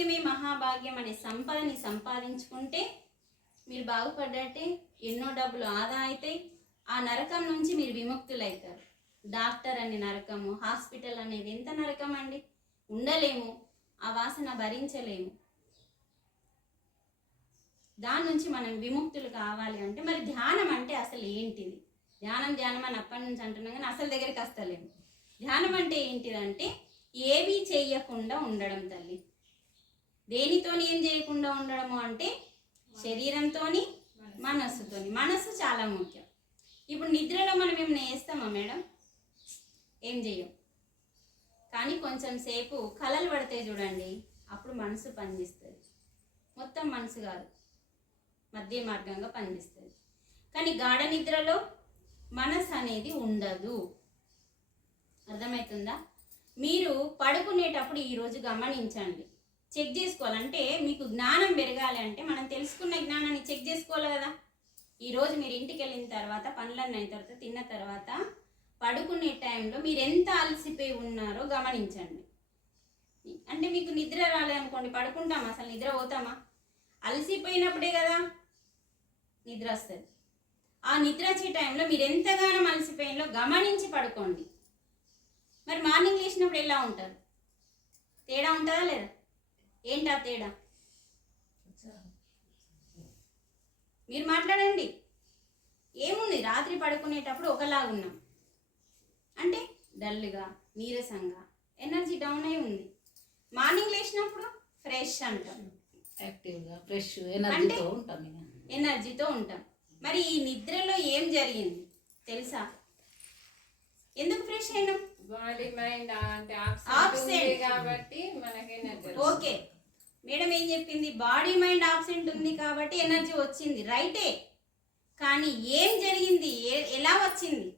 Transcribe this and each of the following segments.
ఆరోగ్యమే మహాభాగ్యం అనే సంపదని సంపాదించుకుంటే మీరు బాగుపడ్డట్టే ఎన్నో డబ్బులు ఆదా అవుతాయి ఆ నరకం నుంచి మీరు విముక్తులవుతారు డాక్టర్ అనే నరకము హాస్పిటల్ అనేది ఎంత నరకం అండి? ఉండలేము. ఆ వాసన భరించలేము. దాని నుంచి మనం విముక్తులు కావాలి అంటే మరి ధ్యానం అంటే అసలు ఏంటిది? ధ్యానం ధ్యానం అని అప్పటి నుంచి అంటున్నాం కానీ అసలు దగ్గరికి వస్తలేము. ధ్యానం అంటే ఏంటిదంటే ఏమీ చేయకుండా ఉండడం తల్లి. దేనితోని ఏం చేయకుండా ఉండడము అంటే శరీరంతోని మనస్సుతో మనస్సు చాలా ముఖ్యం. ఇప్పుడు నిద్రలో మనం ఏమైనా వేస్తామా మేడం? ఏం చేయం కానీ కొంచెం సేపు కలలు పడితే చూడండి అప్పుడు మనసు పనిచేస్తుంది. మొత్తం మనసు కాదు. మధ్య మార్గంగా పనిచేస్తుంది. కానీ గాఢ నిద్రలో మనసు అనేది ఉండదు. అర్థమవుతుందా? మీరు పడుకునేటప్పుడు ఈరోజు గమనించండి. చెక్ చేసుకోవాలంటే మీకు జ్ఞానం పెరగాలి అంటే మనం తెలుసుకున్న జ్ఞానాన్ని చెక్ చేసుకోవాలి కదా. ఈరోజు మీరు ఇంటికి వెళ్ళిన తర్వాత పనులన్నీ అయిన తర్వాత తిన్న తర్వాత పడుకునే టైంలో మీరు ఎంత అలసిపోయి ఉన్నారో గమనించండి. అంటే మీకు నిద్ర రాలేదనుకోండి పడుకుంటామా? అసలు నిద్ర పోతామా? అలసిపోయినప్పుడే కదా నిద్ర వస్తుంది. ఆ నిద్ర వచ్చే టైంలో మీరు ఎంతగానో అలసిపోయినలో గమనించి పడుకోండి. మరి మార్నింగ్ లేచినప్పుడు ఎలా ఉంటారు? తేడా ఉంటుందా లేదా? ఏంటా తేడా? మీరు మాట్లాడండి. ఏముంది? రాత్రి పడుకునేటప్పుడు ఒకలాగా ఉన్నాం అంటే డల్గా నీరసంగా ఎనర్జీ డౌన్ అయి ఉంది. మార్నింగ్ లేచినప్పుడు ఫ్రెష్ అంటాం. యాక్టివ్గా ఫ్రెష్ ఎనర్జీతో ఉంటాం ఎనర్జీతో ఉంటాం. మరి ఈ నిద్రలో ఏం జరిగింది? తెలుసా? ఎందుకు ఫ్రెష్ అయినాం బాడీ మైండ్ అంటే. ఆబ్సెంట్ కాబట్టి మనకి ఎనర్జీ ఓకే. మేడం ఏం చెప్పింది? బాడీ మైండ్ ఆబ్సెంట్ ఉంది కాబట్టి ఎనర్జీ వచ్చింది. రైటే కానీ ఏం జరిగింది? ఎలా వచ్చింది?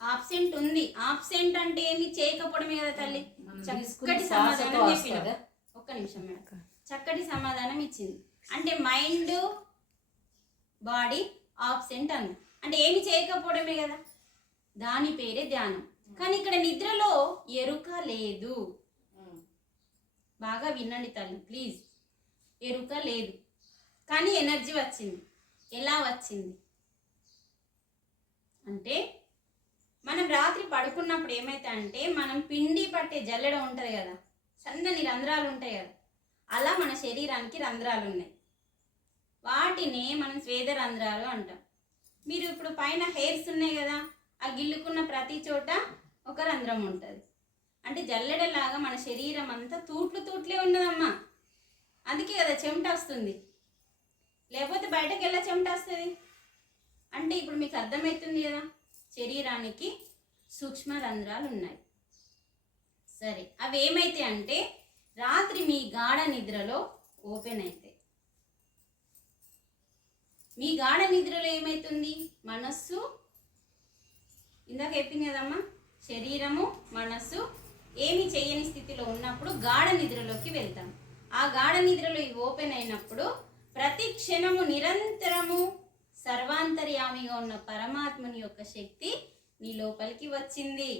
ఆబ్సెంట్ ఉంది. ఆబ్సెంట్ అంటే ఏమి? చేయకపోవడమే కదా తల్లి. చక్కటి సమాధానం వస్తుందా? ఒక్క నిమిషం మేడం. చక్కటి సమాధానం ఇచ్చింది. అంటే మైండ్ బాడీ ఆబ్సెంట్ అంది అంటే ఏమి చేయకపోవడమే కదా? దాని పేరే ధ్యానం. కానీ ఇక్కడ నిద్రలో ఎరుక లేదు. బాగా వినండి తల్లి ప్లీజ్ ఎరుక లేదు. కానీ ఎనర్జీ వచ్చింది. ఎలా వచ్చింది? అంటే మనం రాత్రి పడుకున్నప్పుడు ఏమైతే అంటే మనం పిండి పట్టే జల్లెడ ఉంటుంది కదా సన్నని రంధ్రాలు ఉంటాయి కదా అలా మన శరీరానికి రంధ్రాలు ఉన్నాయి. వాటిని మనం స్వేద రంధ్రాలు అంటాం. మీరు ఇప్పుడు పైన హెయిర్స్ ఉన్నాయి కదా ఆ గిల్లుకున్న ప్రతి చోట ఒక రంధ్రం ఉంటుంది. అంటే జల్లెడలాగా మన శరీరం అంతా తూట్లు తూట్లే ఉన్నదమ్మా. అందుకే కదా చెమట వస్తుంది. లేకపోతే బయటకు ఎలా చెమట వస్తుంది? అంటే ఇప్పుడు మీకు అర్థమవుతుంది కదా శరీరానికి సూక్ష్మ రంధ్రాలు ఉన్నాయి. సరే అవి ఏమైతే అంటే రాత్రి మీ గాఢ నిద్రలో ఓపెన్ అవుతాయి మీ గాఢ నిద్రలో ఏమైతుంది? మనస్సు ఇందాక చెప్పింది కదమ్మా శరీరము మనస్సు ఏమి చేయని స్థితిలో ఉన్నప్పుడు గాఢ నిద్రలోకి వెళ్తాం. ఆ గాఢ నిద్రలో ఇవి ఓపెన్ అయినప్పుడు ప్రతి క్షణము నిరంతరము సర్వాంతర్యామిగా ఉన్న పరమాత్మని యొక్క శక్తి నీ లోపలికి వచ్చింది.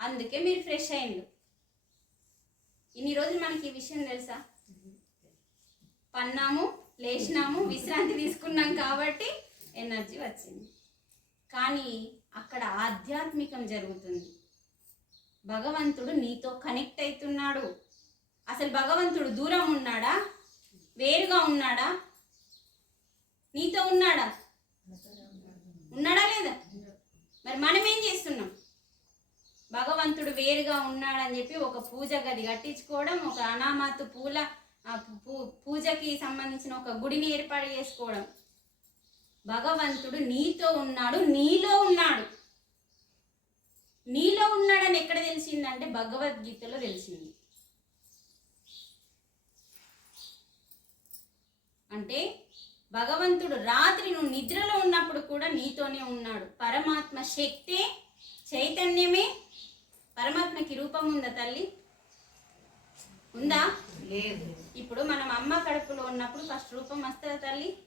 అందుకే మీరు ఫ్రెష్ అయిండు ఇన్ని రోజులు మనకి ఈ విషయం తెలుసా? పన్నాము లేచినాము విశ్రాంతి తీసుకున్నాం కాబట్టి ఎనర్జీ వచ్చింది. కానీ అక్కడ ఆధ్యాత్మికం జరుగుతుంది. భగవంతుడు నీతో కనెక్ట్ అవుతున్నాడు అసలు భగవంతుడు దూరం ఉన్నాడా? వేరుగా ఉన్నాడా? నీతో ఉన్నాడా? ఉన్నాడా లేదా? మరి మనం ఏం చేస్తున్నాం? భగవంతుడు వేరుగా ఉన్నాడని చెప్పి ఒక పూజ గది కట్టించుకోవడం ఒక అనామాతు పూల పూ- పూజకి సంబంధించిన ఒక గుడిని ఏర్పాటు చేసుకోవడం. భగవంతుడు నీతో ఉన్నాడు నీలో ఉన్నాడు. నీలో ఉన్నాడని ఎక్కడ తెలిసిందంటే భగవద్గీతలో తెలిసింది. అంటే భగవంతుడు రాత్రి నువ్వు నిద్రలో ఉన్నప్పుడు కూడా నీతోనే ఉన్నాడు. పరమాత్మ శక్తే చైతన్యమే. పరమాత్మకి రూపం ఉందా తల్లి? ఉందా? లేదు. ఇప్పుడు మనం అమ్మ కడుపులో ఉన్నప్పుడు ఫస్ట్ రూపం వస్తుందా తల్లి?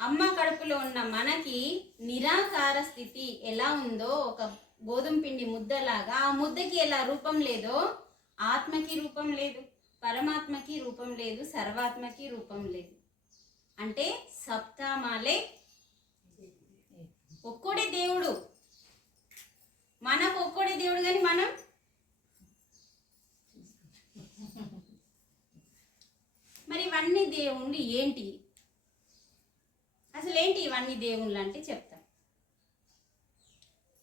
అమ్మ కడుపులో ఉన్న మనకి నిరాకార స్థితి ఎలా ఉందో ఒక గోధుమ పిండి ముద్దలాగా ఆ ముద్దకి ఎలా రూపం లేదో ఆత్మకి రూపం లేదు పరమాత్మకి రూపం లేదు సర్వాత్మకి రూపం లేదు. అంటే సప్తామాలే. ఒక్కడే దేవుడు. మనకు ఒక్కడే దేవుడు కానీ మనం? మరి ఇవన్నీ దేవుళ్ళు ఏంటి ఏంటి? ఇవన్నీ దేవుళ్ళు అంటే చెప్తాం.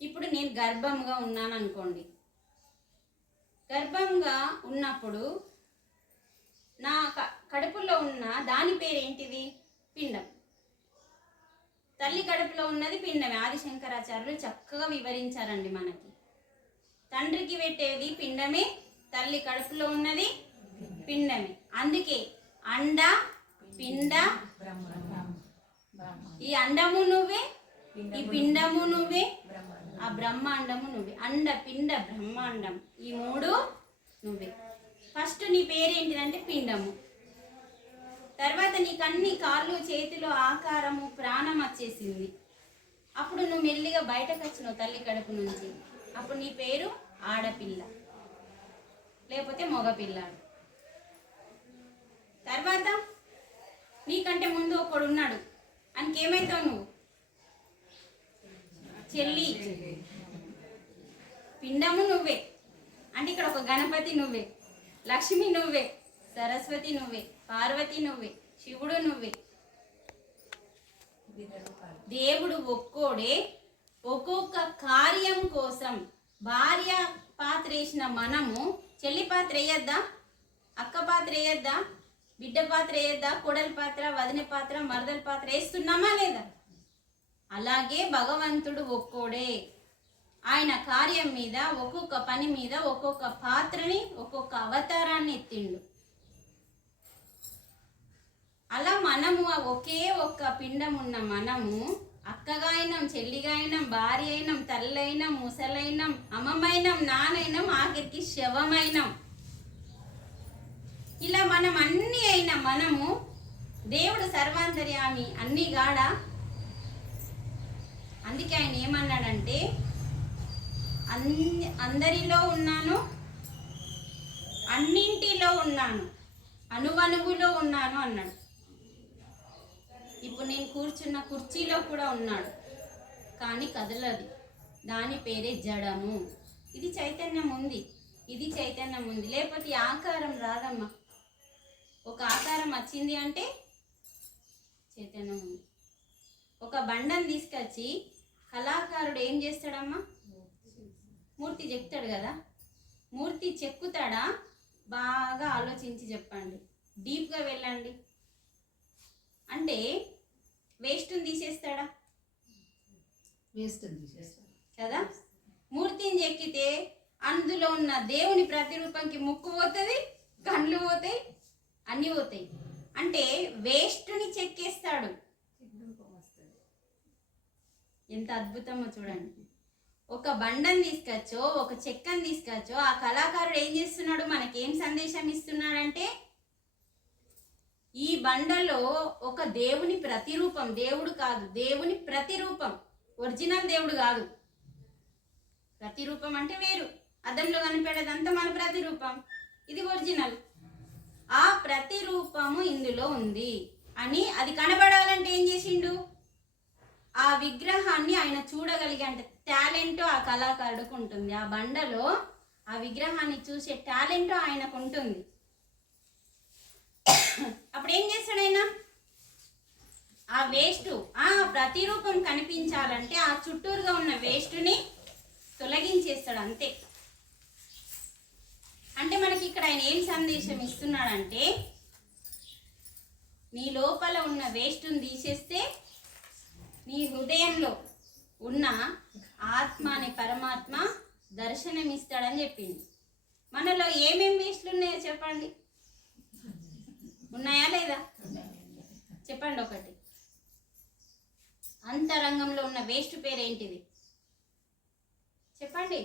ఇప్పుడు నేను గర్భంగా ఉన్నాను అనుకోండి గర్భంగా ఉన్నప్పుడు నా క- కడుపులో ఉన్న దాని పేరు ఏంటిది పిండం. తల్లి కడుపులో ఉన్నది పిండమే. ఆది శంకరాచార్యులు చక్కగా వివరించారండి మనకి. తండ్రికి పెట్టేది పిండమే తల్లి కడుపులో ఉన్నది పిండమే. అందుకే అండ పిండ ఈ అండము నువ్వే ఈ పిండము నువ్వే. ఆ బ్రహ్మాండము నువ్వే. అండ పిండ బ్రహ్మాండం ఈ మూడు నువ్వే. ఫస్ట్ నీ పేరేంటిదంటే పిండము. తర్వాత నీకు అన్ని కాళ్ళు చేతులు ఆకారము ప్రాణం వచ్చేసింది. అప్పుడు నువ్వు మెల్లిగా బయటకు వచ్చినావు తల్లి కడుపు నుంచి. అప్పుడు నీ పేరు ఆడపిల్ల. లేకపోతే మగపిల్లాడు. తర్వాత నీకంటే ముందు ఒకడు ఉన్నాడు ఆయనకి నువ్వు? చెల్లి. పిండము నువ్వే. అంటే ఇక్కడ ఒక గణపతి నువ్వే. లక్ష్మి నువ్వే. సరస్వతి నువ్వే. పార్వతి నువ్వే. శివుడు నువ్వే. దేవుడు ఒక్కోడే ఒక్కొక్క కార్యం కోసం భార్య పాత్ర వేసిన మనము చెల్లి పాత్ర వేయద్దా? అక్క పాత్ర వేయద్దా? బిడ్డ పాత్ర వేద్దా కోడల పాత్ర వదిన పాత్ర మరదల పాత్ర వేస్తున్నామా లేదా? అలాగే భగవంతుడు ఒక్కోడే. ఆయన కార్యం మీద ఒక్కొక్క పని మీద ఒక్కొక్క పాత్రని ఒక్కొక్క అవతారాన్ని ఎత్తిండు. అలా మనము ఒకే ఒక్క పిండం ఉన్న మనము అక్కగా అయినాం చెల్లిగా అయినాం భార్య అయినాం తల్లైనాం అయినాం ముసలైనాం అమ్మమైనాం నానైనాం ఆఖరికి శవమైనాం. ఇలా మనం అన్ని అయిన మనము దేవుడు సర్వాంతర్యామి అన్ని గాడ. అందుకే ఆయన ఏమన్నాడంటే అన్ని అందరిలో ఉన్నాను అన్నింటిలో ఉన్నాను అనువనువులో ఉన్నాను అన్నాడు. ఇప్పుడు నేను కూర్చున్న కుర్చీలో కూడా ఉన్నాడు కానీ కదలది. దాని పేరే జడము. ఇది చైతన్యం ఉంది. ఇది చైతన్యం ఉంది. లేకపోతే ఆకారం రాదమ్మా. ఒక ఆకారం వచ్చింది అంటే చైతన్యం ఉంది. ఒక బండను తీసుకొచ్చి కళాకారుడు ఏం చేస్తాడమ్మా? మూర్తి చెప్తాడు కదా. మూర్తి చెక్కుతాడా? బాగా ఆలోచించి చెప్పండి. డీప్గా వెళ్ళండి. అంటే వేస్ట్ని తీసేస్తాడా? వేస్ట్ తీసేస్తారు కదా? మూర్తిని చెక్కితే అందులో ఉన్న దేవుని ప్రతిరూపంకి ముక్కు పోతుంది కళ్ళు పోతాయి అన్నీ పోతాయి. అంటే వేస్ట్ని చెక్కేస్తాడు ఎంత అద్భుతమో చూడండి. ఒక బండని తీసుకొచ్చో ఒక చెక్కని తీసుకొచ్చో ఆ కళాకారుడు ఏం చేస్తున్నాడు? మనకేం సందేశం ఇస్తున్నాడంటే ఈ బండలో ఒక దేవుని ప్రతిరూపం దేవుడు కాదు దేవుని ప్రతిరూపం ఒరిజినల్ దేవుడు కాదు. ప్రతిరూపం అంటే వేరు. అద్దంలో కనిపెడేదంతా మన ప్రతిరూపం. ఇది ఒరిజినల్. ఆ ప్రతిరూపము ఇందులో ఉంది. అని అది కనబడాలంటే ఏం చేసిండు? ఆ విగ్రహాన్ని ఆయన చూడగలిగే అంటే టాలెంట్ ఆ కళాకారుడికి ఉంటుంది. ఆ బండలో ఆ విగ్రహాన్ని చూసే టాలెంట్ ఆయనకు ఉంటుంది. అప్పుడు ఏం చేస్తాడు ఆయన? ఆ వేస్ట్ ఆ ప్రతిరూపం కనిపించాలంటే ఆ చుట్టూరుగా ఉన్న వేస్ట్ని తొలగించేస్తాడు అంతే. ఇక్కడ ఆయన ఏం సందేశం ఇస్తున్నాడంటే నీ లోపల ఉన్న వేస్ట్ని తీసేస్తే నీ హృదయంలో ఉన్న ఆత్మ అనే పరమాత్మ దర్శనం ఇస్తాడని చెప్పింది. మనలో ఏమేమి వేస్ట్లు ఉన్నాయో చెప్పండి. ఉన్నాయా లేదా? చెప్పండి ఒకటి. అంతరంగంలో ఉన్న వేస్ట్ పేరు ఏంటిది చెప్పండి.